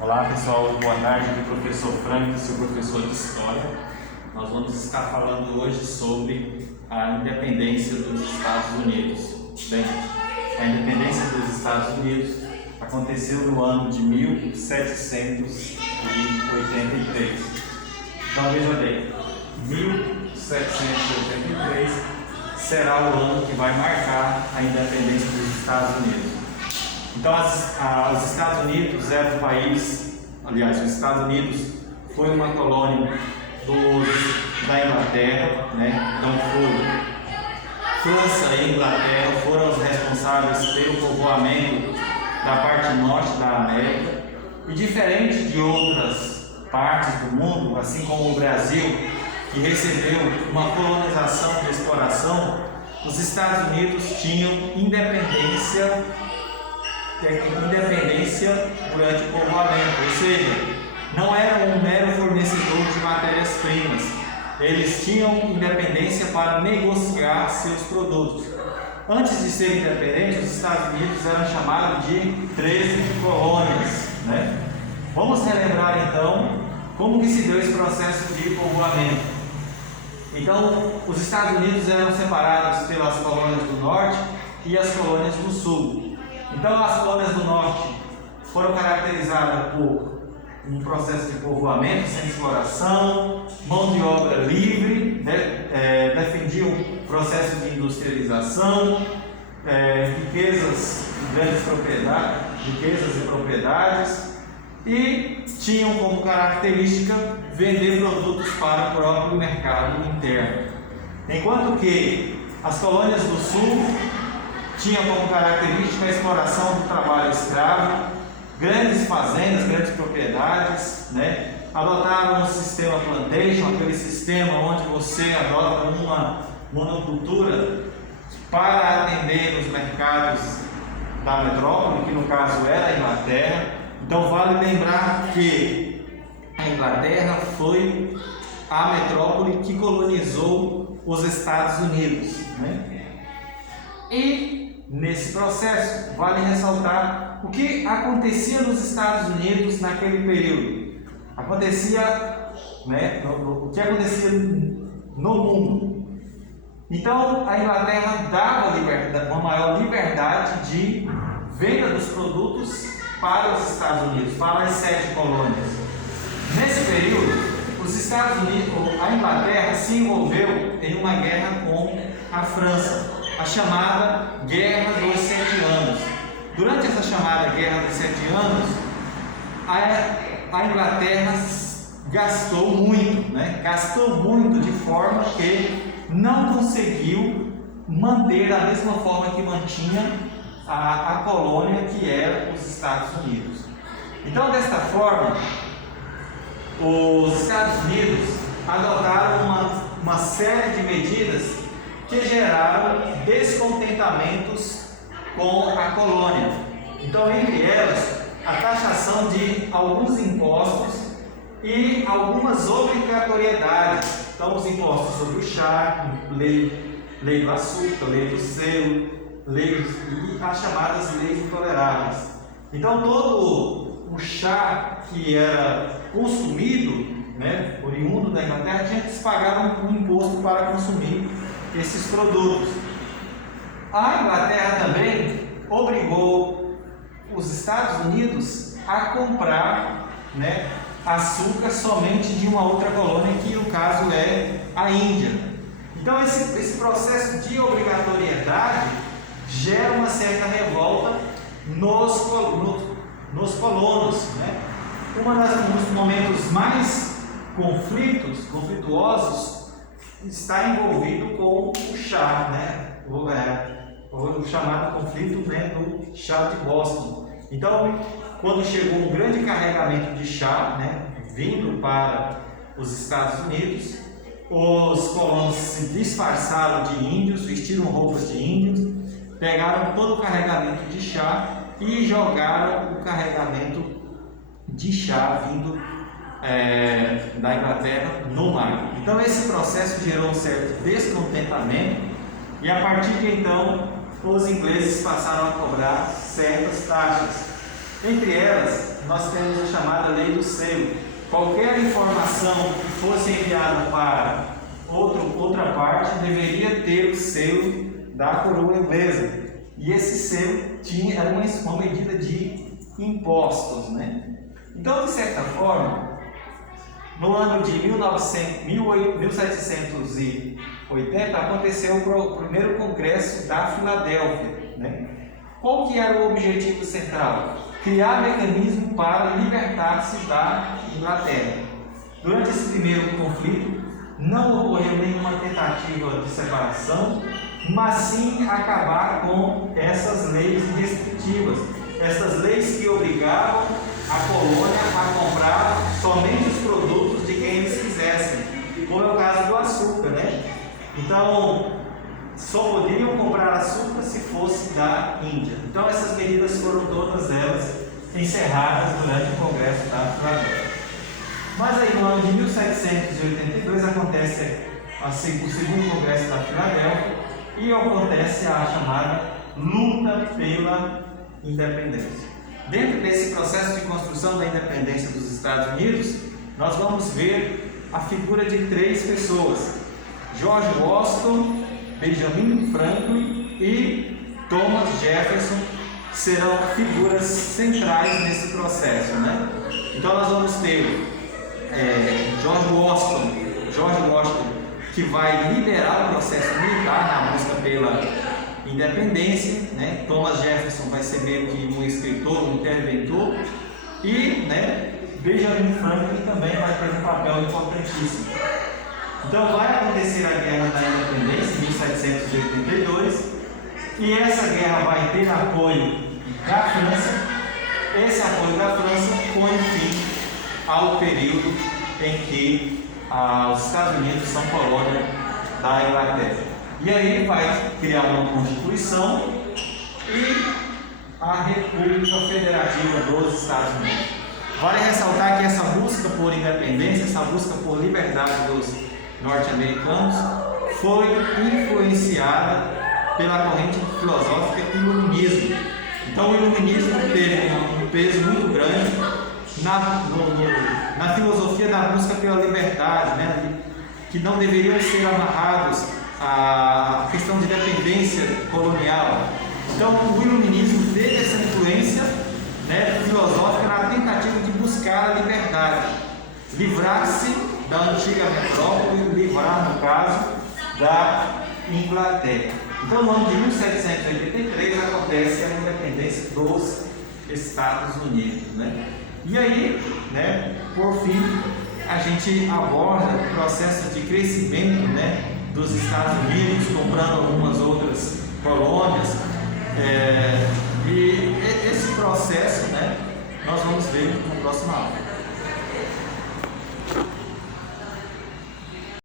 Olá pessoal, boa tarde, do professor Frank, seu professor de História. Nós vamos estar falando hoje sobre a independência dos Estados Unidos. Bem, a independência dos Estados Unidos aconteceu no ano de 1783. Então veja bem, 1783 será o ano que vai marcar a independência dos Estados Unidos. Então, os Estados Unidos era um país, aliás, os Estados Unidos foi uma colônia da Inglaterra, né? Então, França e Inglaterra foram os responsáveis pelo povoamento da parte norte da América. E diferente de outras partes do mundo, assim como o Brasil, que recebeu uma colonização de exploração, os Estados Unidos tinham independência durante o povoamento, ou seja, não era um mero fornecedor de matérias-primas, eles tinham independência para negociar seus produtos. Antes de serem independentes, os Estados Unidos eram chamados de 13 colônias, né? Vamos relembrar então como que se deu esse processo de povoamento. Então, os Estados Unidos eram separados pelas colônias do norte e as colônias do sul. Então, as colônias do norte foram caracterizadas por um processo de povoamento sem exploração, mão de obra livre, defendiam o processo de industrialização, riquezas e propriedades, e tinham como característica vender produtos para o próprio mercado interno. Enquanto que as colônias do sul tinha como característica a exploração do trabalho escravo, grandes fazendas, grandes propriedades, né? Adotaram o sistema plantation, aquele sistema onde você adota uma monocultura para atender os mercados da metrópole, que no caso era a Inglaterra. Então vale lembrar que a Inglaterra foi a metrópole que colonizou os Estados Unidos, né? E nesse processo, vale ressaltar o que acontecia nos Estados Unidos naquele período. O que acontecia no mundo. Então, a Inglaterra dava uma maior liberdade de venda dos produtos para os Estados Unidos, para as 7 colônias. Nesse período, a Inglaterra se envolveu em uma guerra com a França, a chamada Guerra dos 7 Anos. Durante essa chamada Guerra dos 7 Anos, a Inglaterra gastou muito, né? Gastou muito de forma que não conseguiu manter da mesma forma que mantinha a colônia que era os Estados Unidos. Então, desta forma, os Estados Unidos adotaram uma série de medidas que geraram descontentamentos com a colônia. Então, entre elas, a taxação de alguns impostos e algumas obrigatoriedades. Então, os impostos sobre o chá, lei do açúcar, lei do selo, e as chamadas leis intoleráveis. Então, todo o chá que era consumido, né, oriundo da Inglaterra, tinha que se pagar um imposto para consumir esses produtos. A Inglaterra também obrigou os Estados Unidos a comprar, né, açúcar somente de uma outra colônia, que no caso é a Índia. Então esse processo de obrigatoriedade gera uma certa revolta nos colonos, né? Um dos momentos mais conflituosos está envolvido com o chá, né? O chamado conflito, né, do chá de Boston. Então, quando chegou um grande carregamento de chá, né, vindo para os Estados Unidos, os colonos se disfarçaram de índios, vestiram roupas de índios, pegaram todo o carregamento de chá e jogaram o carregamento de chá vindo da Inglaterra no mar. Então esse processo gerou um certo descontentamento e a partir de então os ingleses passaram a cobrar certas taxas. Entre elas, nós temos a chamada lei do selo. Qualquer informação que fosse enviada para outra parte deveria ter o selo da coroa inglesa. E esse selo era uma medida de impostos, né? Então, de certa forma, no ano de 1780 aconteceu o primeiro congresso da Filadélfia, né? Qual que era o objetivo central? Criar mecanismo para libertar-se da Inglaterra. Durante esse primeiro conflito, não ocorreu nenhuma tentativa de separação, mas sim acabar com essas leis restritivas, essas leis que obrigavam a colônia a comprar somente os produtos de quem eles quisessem, como é o caso do açúcar, né? Então, só poderiam comprar açúcar se fosse da Índia. Então, essas medidas foram todas elas encerradas durante o Congresso da Filadélfia. Mas aí, no ano de 1782, acontece o segundo Congresso da Filadélfia e acontece a chamada luta pela independência. Dentro desse processo de construção da independência dos Estados Unidos, nós vamos ver a figura de três pessoas: George Washington, Benjamin Franklin e Thomas Jefferson serão figuras centrais nesse processo, né? Então nós vamos ter George Washington, que vai liderar o processo militar na busca pela independência, né? Thomas Jefferson vai ser meio que um escritor, um interventor, e, né, Benjamin Franklin também vai ter um papel importantíssimo. Então vai acontecer a Guerra da Independência em 1782 e essa guerra vai ter apoio da França. Esse apoio da França põe fim ao período em que os Estados Unidos são colônia da Inglaterra. E aí vai criar uma Constituição e a República Federativa dos Estados Unidos. Vale ressaltar que essa busca por independência, essa busca por liberdade dos norte-americanos foi influenciada pela corrente filosófica iluminismo. Então o iluminismo teve um peso muito grande na filosofia da busca pela liberdade, né? Que não deveriam ser amarrados à questão de dependência colonial. Então o iluminismo teve essa influência, né, filosófica na tentativa de buscar a liberdade, livrar-se da antiga metrópole, livrar, no caso, da Inglaterra. Então, no ano de 1783 acontece a independência dos Estados Unidos, né? E aí, né, por fim, a gente aborda o processo de crescimento, né, dos Estados Unidos, comprando algumas outras colônias, e esse processo, né, nós vamos ver na próxima aula.